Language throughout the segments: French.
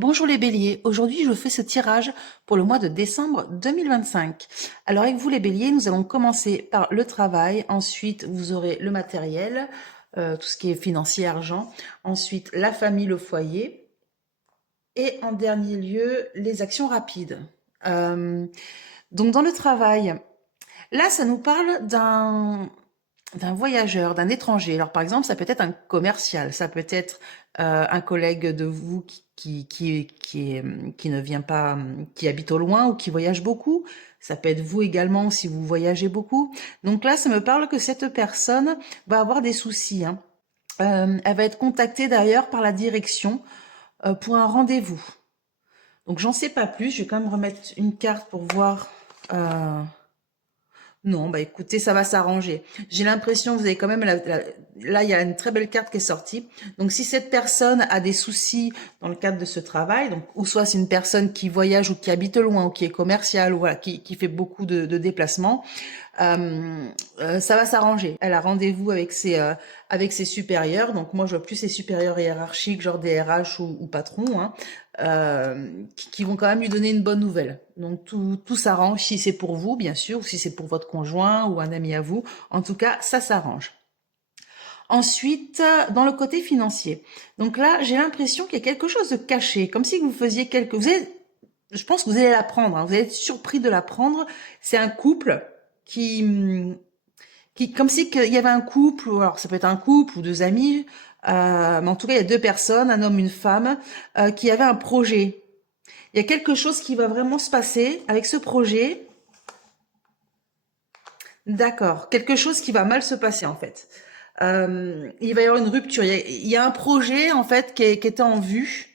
Bonjour les béliers, aujourd'hui je fais ce tirage pour le mois de décembre 2025. Alors avec vous les béliers, nous allons commencer par le travail, ensuite vous aurez le matériel, tout ce qui est financier, argent, ensuite la famille, le foyer, et en dernier lieu les actions rapides. Donc dans le travail, là ça nous parle d'un voyageur, d'un étranger. Alors par exemple, ça peut être un commercial, ça peut être un collègue de vous qui ne vient pas, qui habite au loin ou qui voyage beaucoup. Ça peut être vous également si vous voyagez beaucoup. Donc là, ça me parle que cette personne va avoir des soucis, hein. Elle va être contactée d'ailleurs par la direction pour un rendez-vous. Donc j'en sais pas plus. Je vais quand même remettre une carte pour voir. Non, bah écoutez, ça va s'arranger. J'ai l'impression que vous avez quand même là, il y a une très belle carte qui est sortie. Donc, si cette personne a des soucis dans le cadre de ce travail, donc ou soit c'est une personne qui voyage ou qui habite loin ou qui est commerciale ou voilà, qui fait beaucoup de déplacements, ça va s'arranger. Elle a rendez-vous avec ses supérieurs. Donc moi, je vois plus ses supérieurs hiérarchiques, genre des RH ou patrons, hein, qui vont quand même lui donner une bonne nouvelle. Donc tout s'arrange si c'est pour vous, bien sûr, ou si c'est pour votre conjoint ou un ami à vous. En tout cas, ça s'arrange. Ensuite, dans le côté financier. Donc là, j'ai l'impression qu'il y a quelque chose de caché, comme si vous faisiez je pense que vous allez l'apprendre, hein, vous allez être surpris de l'apprendre. C'est un couple comme si qu'il y avait un couple, alors ça peut être un couple ou deux amis, mais en tout cas il y a deux personnes, un homme, une femme, qui avaient un projet. Il y a quelque chose qui va vraiment se passer avec ce projet. D'accord, quelque chose qui va mal se passer en fait. Il va y avoir une rupture. Il y a un projet en fait qui était en vue.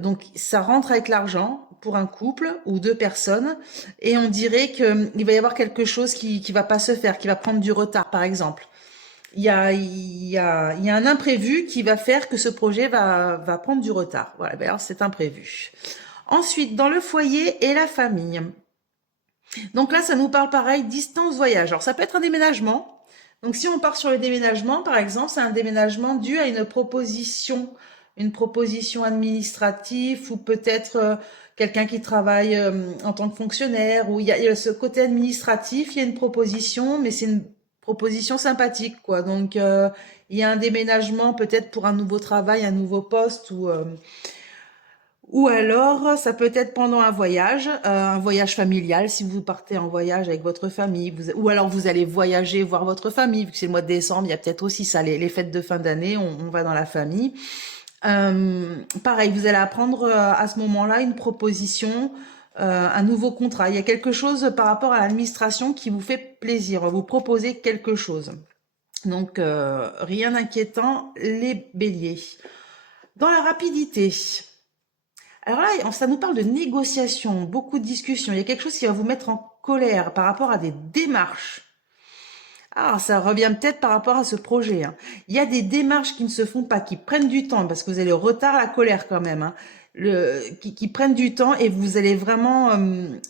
Donc ça rentre avec l'argent pour un couple ou deux personnes et on dirait qu'il va y avoir quelque chose qui va pas se faire, qui va prendre du retard par exemple. Il y a un imprévu qui va faire que ce projet va prendre du retard. Voilà, ben alors c'est imprévu. Ensuite, dans le foyer et la famille. Donc là, ça nous parle pareil, distance voyage. Alors ça peut être un déménagement. Donc si on part sur le déménagement, par exemple, c'est un déménagement dû à une proposition administrative ou peut-être quelqu'un qui travaille en tant que fonctionnaire ou il y a ce côté administratif, il y a une proposition, mais c'est une proposition sympathique, quoi. Donc il y a un déménagement peut-être pour un nouveau travail, un nouveau poste ou alors, ça peut être pendant un voyage familial, si vous partez en voyage avec votre famille, ou alors vous allez voyager voir votre famille, vu que c'est le mois de décembre, il y a peut-être aussi ça, les fêtes de fin d'année, on va dans la famille. Pareil, vous allez apprendre à ce moment-là une proposition, un nouveau contrat. Il y a quelque chose par rapport à l'administration qui vous fait plaisir, vous proposez quelque chose. Donc, rien d'inquiétant, les béliers. Dans la rapidité. Alors là, ça nous parle de négociation, beaucoup de discussions. Il y a quelque chose qui va vous mettre en colère par rapport à des démarches. Ah, ça revient peut-être par rapport à ce projet, hein. Il y a des démarches qui ne se font pas, qui prennent du temps, parce que vous allez retard la colère quand même, hein. Qui prennent du temps et vous allez vraiment,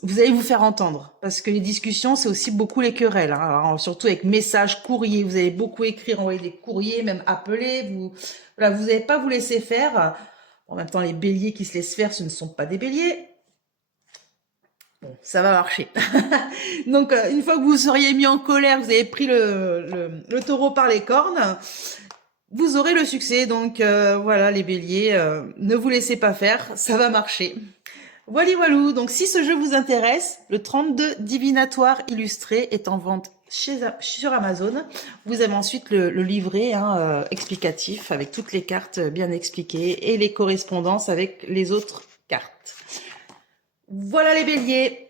vous allez vous faire entendre. Parce que les discussions, c'est aussi beaucoup les querelles, hein. Alors, surtout avec messages, courriers, vous allez beaucoup écrire, envoyer des courriers, même appeler. Voilà, vous n'allez pas vous laisser faire. En même temps, les béliers qui se laissent faire, ce ne sont pas des béliers. Bon, ça va marcher. Donc, une fois que vous seriez mis en colère, vous avez pris le taureau par les cornes, vous aurez le succès. Donc, voilà, les béliers, ne vous laissez pas faire, ça va marcher. Voilà, voilou. Donc, si ce jeu vous intéresse, le 32 divinatoire illustré est en vente sur Amazon. Vous avez ensuite le livret, hein, explicatif avec toutes les cartes bien expliquées et les correspondances avec les autres cartes. Voilà les béliers.